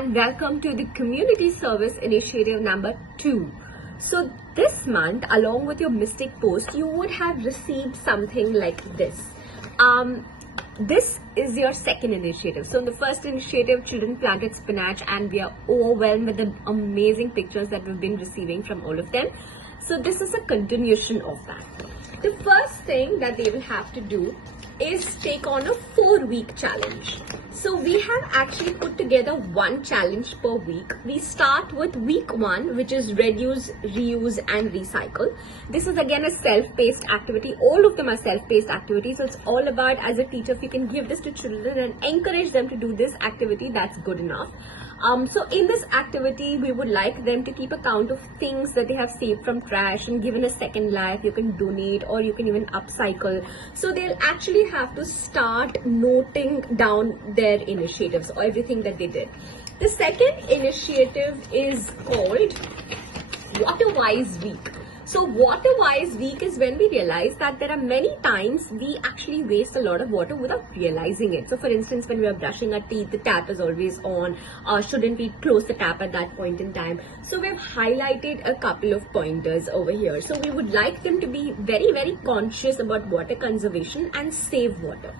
and welcome to the Community Service Initiative number 2. So this month, along with your Mystic post, you would have received something like this. This is your second initiative. So in the first initiative, children planted spinach, and we are overwhelmed with the amazing pictures that we've been receiving from all of them. So this is a continuation of that. The first thing that they will have to do is take on a 4-week challenge. So we have actually put together one challenge per week. We start with week 1, which is reduce, reuse and recycle. This is again a self-paced activity. All of them are self-paced activities. So it's all about, as a teacher, if you can give this to children and encourage them to do this activity, that's good enough. So in this activity, we would like them to keep account of things that they have saved from trash and given a second life. You can donate or you can even upcycle. So they'll actually have to start noting down their initiatives or everything that they did. The second initiative is called Water Wise Week. So Water Wise Week is when we realize that there are many times we actually waste a lot of water without realizing it. So for instance, when we are brushing our teeth, the tap is always on. Shouldn't we close the tap at that point in time? So we've highlighted a couple of pointers over here. So we would like them to be very, very conscious about water conservation and save water.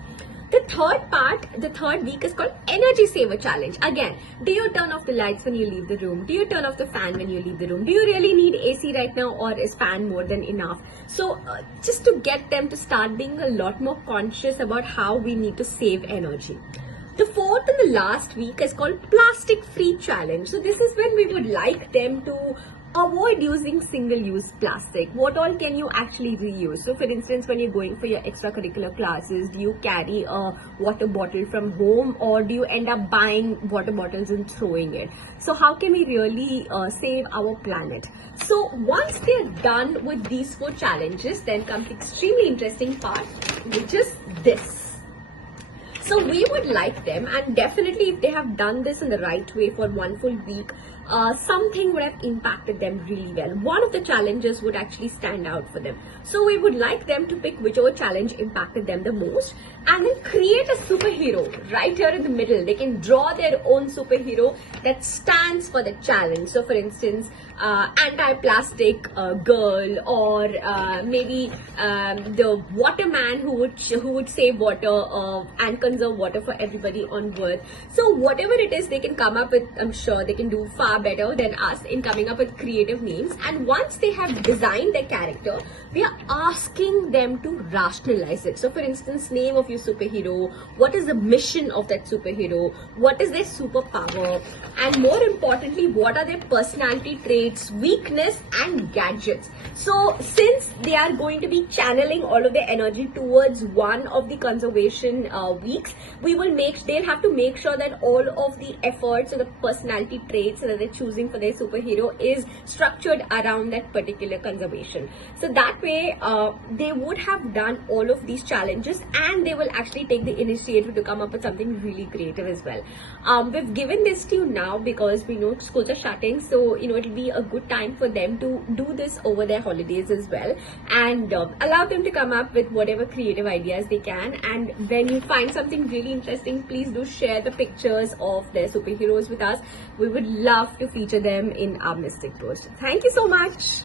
The third week is called Energy Saver Challenge. Again, do you turn off the lights when you leave the room? Do you turn off the fan when you leave the room? Do you really need AC right now, or is fan more than enough? So just to get them to start being a lot more conscious about how we need to save energy. The fourth and the last week is called Plastic Free Challenge. So this is when we would like them to avoid using single-use plastic. What all can you actually reuse? So for instance, when you're going for your extracurricular classes, do you carry a water bottle from home, or do you end up buying water bottles and throwing it? So how can we really save our planet? So once they're done with these 4 challenges, then comes the extremely interesting part, which is this. So we would like them, and definitely if they have done this in the right way for 1 full week, something would have impacted them really well. One of the challenges would actually stand out for them. So we would like them to pick whichever challenge impacted them the most, and then create a superhero right here in the middle. They can draw their own superhero that stands for the challenge. So for instance, anti-plastic girl, or maybe the waterman who would save water and conserve water for everybody on Earth. So whatever it is, they can come up with, I'm sure they can do far better than us in coming up with creative names. And once they have designed their character, we are asking them to rationalize it. So for instance, name of your superhero, what is the mission of that superhero, what is their superpower, and more importantly, what are their personality traits, weakness and gadgets. So since they are going to be channeling all of their energy towards one of the conservation weeks, they'll have to make sure that all of the efforts and the personality traits that they're choosing for their superhero is structured around that particular conservation. So that way they would have done all of these challenges, and they will actually take the initiative to come up with something really creative as well. We've given this to you now because we know schools are shutting, so it'll be a good time for them to do this over their holidays as well, and allow them to come up with whatever creative ideas they can. And when you find something really interesting, please do share the pictures of their superheroes with us. We would love to feature them in our Mystic post. Thank you so much.